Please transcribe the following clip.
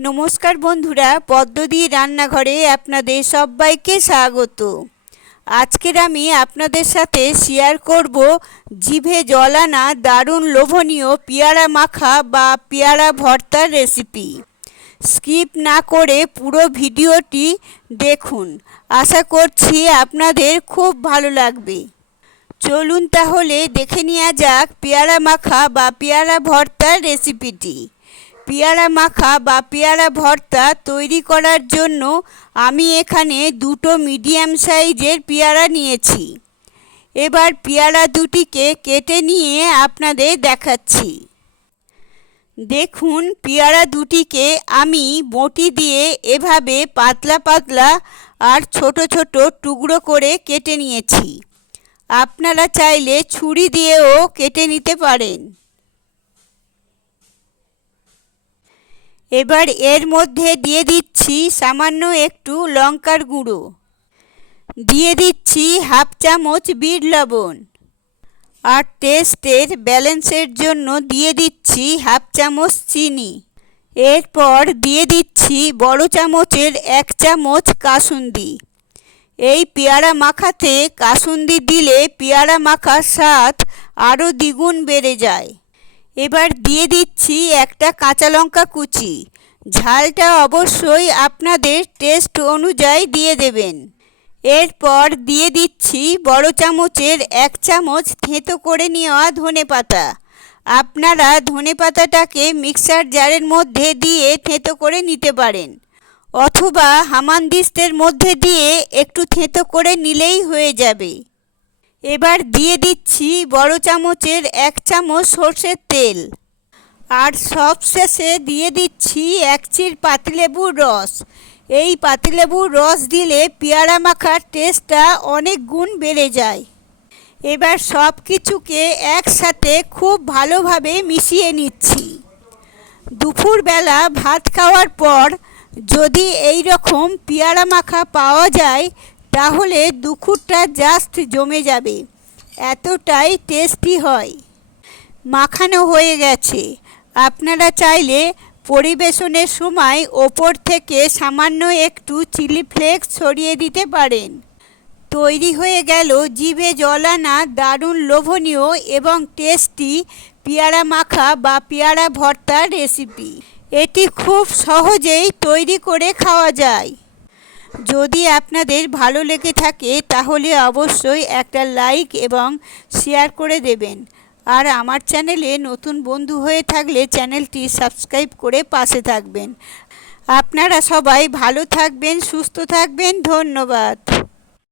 নমস্কার বন্ধুরা, পদ্মদি রান্নাঘরে আপনাদের সবাইকে স্বাগত। আজকের আমি আপনাদের সাথে শেয়ার করব জিভে জল আনা দারুণ লোভনীয় পেয়ারা মাখা বা পেয়ারা ভর্তার রেসিপি। স্কিপ না করে পুরো ভিডিওটি দেখুন, আশা করছি আপনাদের খুব ভালো লাগবে। চলুন তাহলে দেখে নেওয়া যাক পেয়ারা মাখা বা পেয়ারা ভর্তার রেসিপিটি। পেয়ারা মাখা বা পেয়ারা ভর্তা তৈরি করার জন্য আমি এখানে দুটো মিডিয়াম সাইজের পেয়ারা নিয়েছি। এবার পেয়ারা দুটিকে কেটে নিয়ে আপনাদের দেখাচ্ছি। দেখুন, পেয়ারা দুটিকে আমি বটি দিয়ে এভাবে পাতলা পাতলা আর ছোট ছোট টুকরো করে কেটে নিয়েছি। আপনারা চাইলে ছুরি দিয়েও কেটে নিতে পারেন। এবার এর মধ্যে দিয়ে দিচ্ছি সামান্য একটু লঙ্কার গুঁড়ো, দিয়ে দিচ্ছি হাফ চামচ বিট লবণ, আর টেস্টের ব্যালেন্সের জন্য দিয়ে দিচ্ছি হাফ চামচ চিনি। এরপর দিয়ে দিচ্ছি বড় চামচের 1 চামচ কাসুন্দি। এই পেয়ারা মাখাতে কাসুন্দি দিলে পেয়ারা মাখার স্বাদ আরও দ্বিগুণ বেড়ে যায়। এবার দিয়ে দিচ্ছি একটা কাঁচা লঙ্কা কুচি। ঝালটা অবশ্যই আপনাদের টেস্ট অনুযায়ী দিয়ে দেবেন। এরপর দিয়ে দিচ্ছি বড় চামচের 1 চামচ থেঁতো করে নেওয়া ধনেপাতা। আপনারা ধনেপাতাটাকে মিক্সার জারের মধ্যে দিয়ে থেঁতো করে নিতে পারেন, অথবা হামানদিস্তের মধ্যে দিয়ে একটু থেঁতো করে নিলেই হয়ে যাবে। এবার দিয়ে দিচ্ছি বড় চামচের 1 চামচ সরষের তেল, আর সবশেষে দিয়ে দিচ্ছি 1 চির পাতিলেবুর রস। এই পাতিলেবুর রস দিলে পেয়ারা মাখার টেস্টটা অনেক গুণ বেড়ে যায়। এবার সব কিছুকে একসাথে খুব ভালোভাবে মিশিয়ে নিচ্ছি। দুপুরবেলা ভাত খাওয়ার পর যদি এই রকম পেয়ারা মাখা পাওয়া যায় তাহলে দুপুরটা জাস্ট জমে যাবে, এতটাই টেস্টি হয়। মাখানো হয়ে গেছে। আপনারা চাইলে পরিবেশনের সময় ওপর থেকে সামান্য একটু চিলি ফ্লেক্স ছড়িয়ে দিতে পারেন। তৈরি হয়ে গেল জিভে জল আনা দারুণ লোভনীয় এবং টেস্টি পেয়ারা মাখা বা পেয়ারা ভর্তার রেসিপি। এটি খুব সহজেই তৈরি করে খাওয়া যায়। যদি আপনাদের ভালো লেগে থাকে তাহলে অবশ্যই একটা লাইক এবং শেয়ার করে দেবেন। আর আমার চ্যানেলে নতুন বন্ধু হয়ে থাকলে চ্যানেলটি সাবস্ক্রাইব করে পাশে থাকবেন। আপনারা সবাই ভালো থাকবেন, সুস্থ থাকবেন। ধন্যবাদ।